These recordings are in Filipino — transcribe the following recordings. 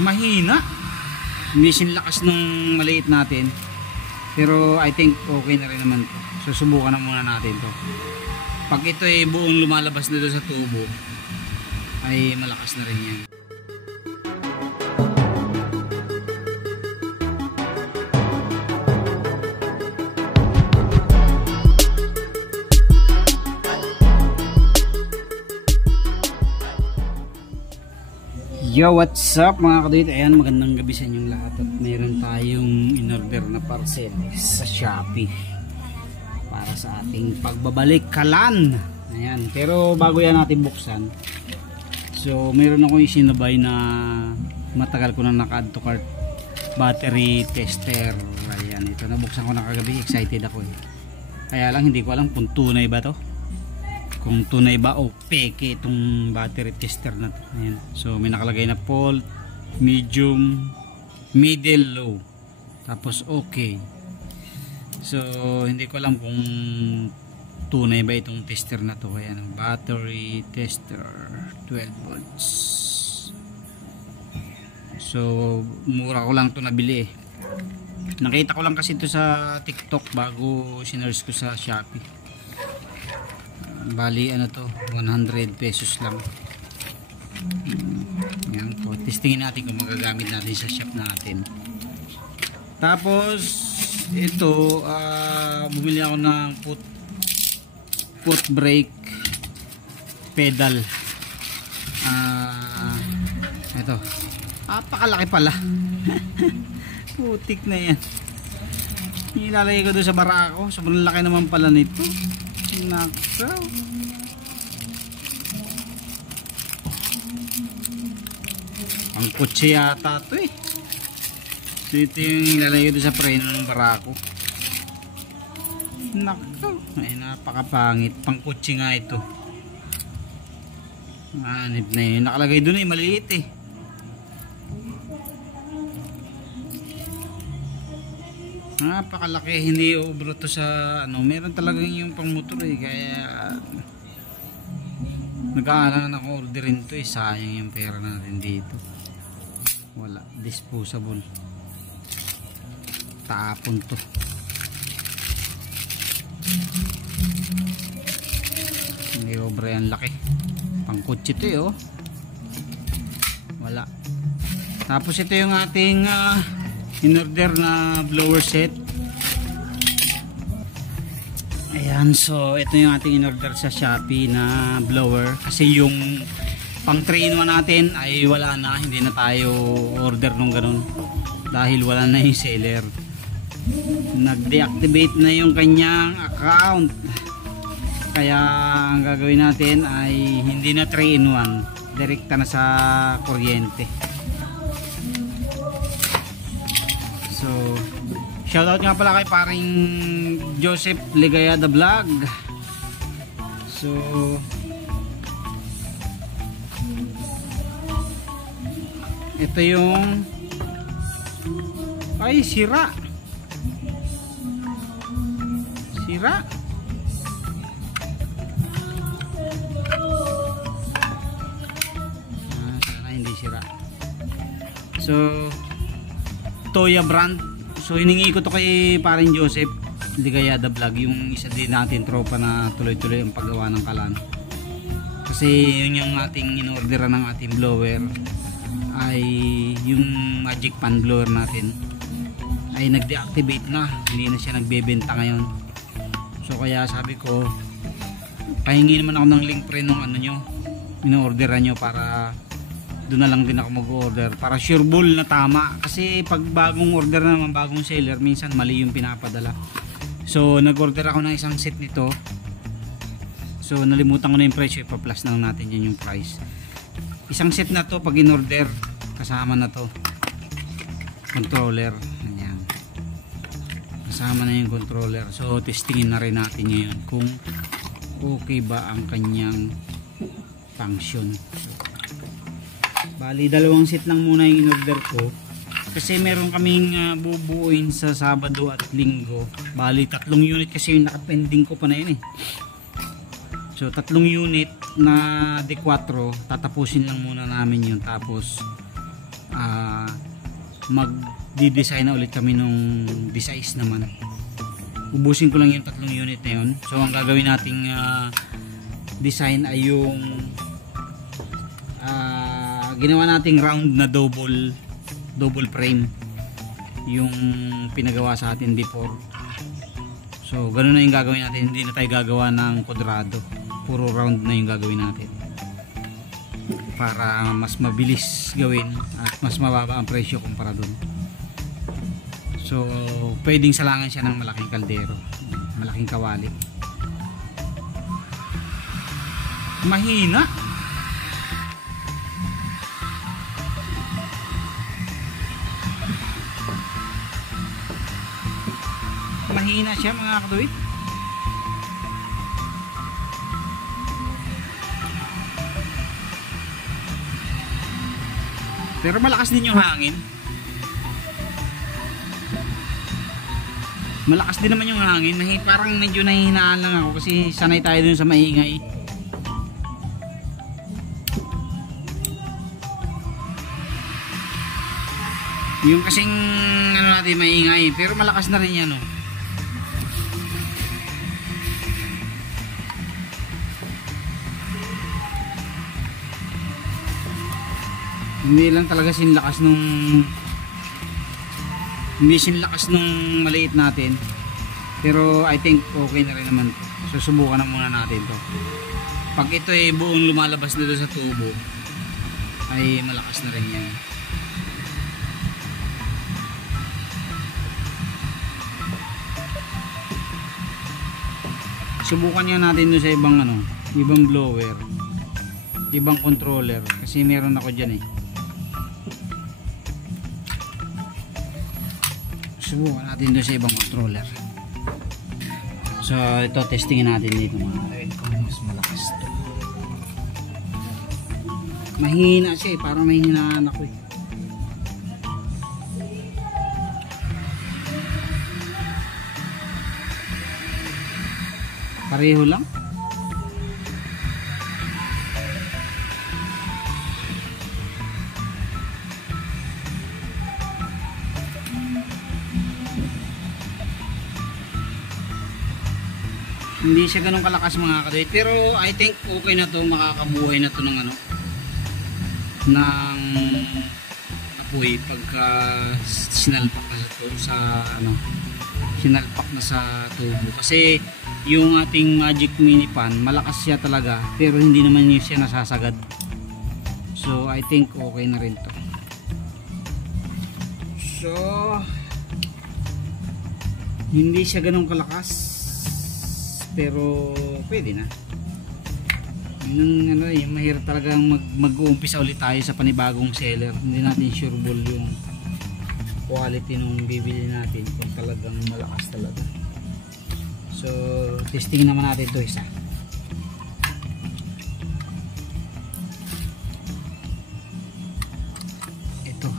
mahina. Hindi lakas nung maliit natin. Pero I think okay na rin naman to. Susubukan na muna natin to. Pag ito ay buong lumalabas na doon sa tubo, ay malakas na rin yan. Yo, what's up mga kaduit? Ayan, magandang gabi sa inyong lahat. At mayroon tayong in-order na parcel sa Shopee para sa ating pagbabalik kalan. Ayan, pero bago yan natin buksan, so mayroon akong isinabay na matagal ko na naka-add to cart, battery tester. Ayan, ito nabuksan ko na kagabi, excited ako eh. Kaya lang hindi ko alam kung tunay ba to, kung tunay ba o peke itong battery tester na to. Ayan. So may nakalagay na fault, medium, middle, low, tapos okay. So hindi ko alam kung tunay ba itong tester na to. Ayan, battery tester 12 volts. So mura ko lang to nabili eh. Nakita ko lang kasi ito sa TikTok bago sinearch ko sa Shopee. Bali ano to, 100 pesos lang. Yan po, testingin natin kung magagamit natin sa shop natin. Tapos ito, bumili ako ng foot brake pedal. Ito, napakalaki pala. Putik na yan. Ilalagay ko doon sa barako. Sobrang laki naman pala nito. Nakaw. Ang kutsi yata ito eh. So ito yung ilalagay doon sa preno ng barako. Nakaw. Ay, napakapangit. Pang kutsi nga ito. Anip na yun. Nakalagay doon eh. Maliit eh. Napakalaki, hindi obro to sa ano, meron talagang yung pang motor eh, kaya nag-aalangan ako orderin to eh, sayang yung pera natin dito. Wala, disposable, tapon to. Hindi obro yan, laki, pang kutsi to eh oh. Wala. Tapos ito yung ating in-order na blower set. Ayan, so ito yung ating in-order sa Shopee na blower. Kasi yung pang 3-in-1 natin ay wala na, hindi na tayo order nung ganun dahil wala na yung seller. Nag-deactivate na yung kanyang account. Kaya ang gagawin natin ay hindi na 3-in-1, direkta na sa kuryente. So, shoutout nga pala kay paring Joseph Ligaya the Vlog. So, ito yung ay sira. Sira. Sana hindi sira. So, Toya brand. So hiningi ko to kay paring Joseph Ligaya the Vlog, yung isa din natin tropa na tuloy-tuloy ang paggawa ng kalan. Kasi yun yung ating in-orderan ng ating blower, ay yung magic pan blower natin ay nag-deactivate na, hindi na siya nagbebenta ngayon. So kaya sabi ko, pahingi naman ako ng link pre nung ano nyo, in-orderan nyo, para doon na lang din ako mag-order para sure ball na tama. Kasi pag bagong order naman, bagong seller, minsan mali yung pinapadala. So nag-order ako ng isang set nito. So nalimutan ko na yung presyo, ipa-plus na lang natin yan yung price. Isang set na to, pag in-order kasama na to controller. Ayan, kasama na yung controller. So testingin na rin natin ngayon kung okay ba ang kanyang function. Bali, dalawang set lang muna yung in-order ko. Kasi meron kaming bubuuin sa Sabado at Linggo. Bali, 3 unit kasi yung nakapending ko pa na yun eh. So, 3 unit na D4, tatapusin lang muna namin yun. Tapos, mag-design na ulit kami nung D-size naman. Ubusin ko lang yung 3 unit na yun. So ang gagawin nating design ay yung ginawa nating round na double frame yung pinagawa sa atin before. So ganun na yung gagawin natin, hindi na tayo gagawa ng kwadrado, puro round na yung gagawin natin para mas mabilis gawin at mas mababa ang presyo kumpara dun. So pwedeng salangan siya ng malaking kaldero, malaking kawali. Mahina. Mahina siya mga kaduwit. Pero malakas din yung hangin. Malakas din naman yung hangin. Parang medyo nahihinaan lang ako kasi sanay tayo dun sa maingay. Yung kasing ano natin maingay, pero malakas na rin yan, no? Hindi lang talaga sinlakas nung maliit natin, pero I think okay na rin naman to. Susubukan na muna natin to. Pag ito ay buong lumalabas na doon sa tubo ay malakas na rin yan. Subukan nga natin doon sa ibang blower, ibang controller, kasi meron ako dyan eh. Subukan natin doon sa ibang controller. So ito, testingin natin dito mga kawit kung mas malakas to. Mahina siya eh, parang mahinaan ako eh. Pareho lang. Hindi siya ganun kalakas mga kadoy, pero I think okay na to, makakabuhay na to ng ng apoy pagka sinalpak na sinalpak na sa tubo. Kasi yung ating Magic Mini Pan, malakas siya talaga, pero hindi naman siya nasasagad. So I think okay na rin to. So hindi siya ganun kalakas, pero pwede na. Yung mahirap talagang mag-uumpisa ulit tayo sa panibagong seller. Hindi natin sure ball yung quality nung bibili natin kung talagang malakas talaga. So testing naman natin ito isa. Ito.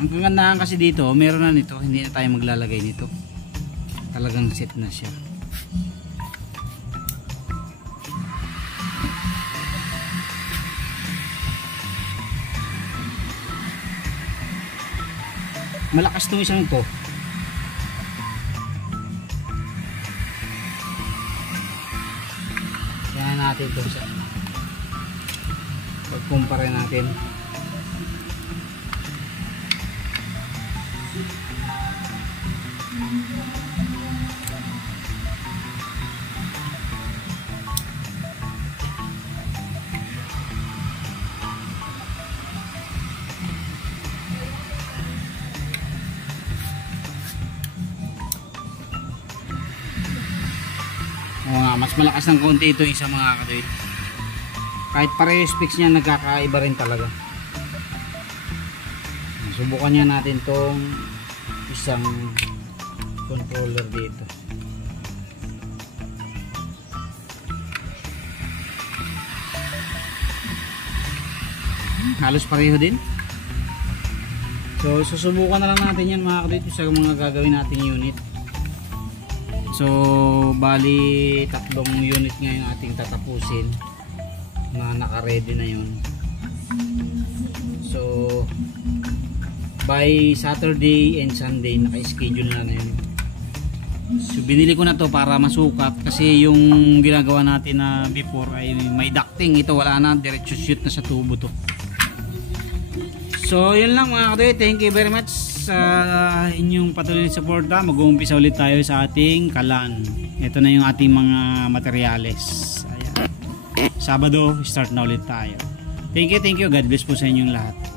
Ang kagandahan kasi dito, meron na nito, hindi na tayo maglalagay nito. Talagang set na siya. Malakas itong isang ito. Kaya natin ito sa pagkumpara natin. Mas malakas ng konti ito yung sa mga kadoy. Kahit pareho specs niya, nagkakaiba rin talaga. Subukan niya natin tong isang controller dito. Halos pareho din. So susubukan na lang natin yan mga kadoy sa mga gagawin nating unit. So bali 3 unit ngayon ating tatapusin. na naka-ready na yun. So by Saturday and Sunday naka-schedule na yun. So binili ko na to para masukat kasi yung ginagawa natin na before ay may ducting, ito wala na, diretso shoot na sa tubo to. So yun lang mga kadoy, thank you very much sa inyong patuloy na suporta. Mag-uumpisa ulit tayo sa ating kalan. Ito na yung ating mga materyales. Ayan. Sabado start na ulit tayo. Thank you, God bless po sa inyong lahat.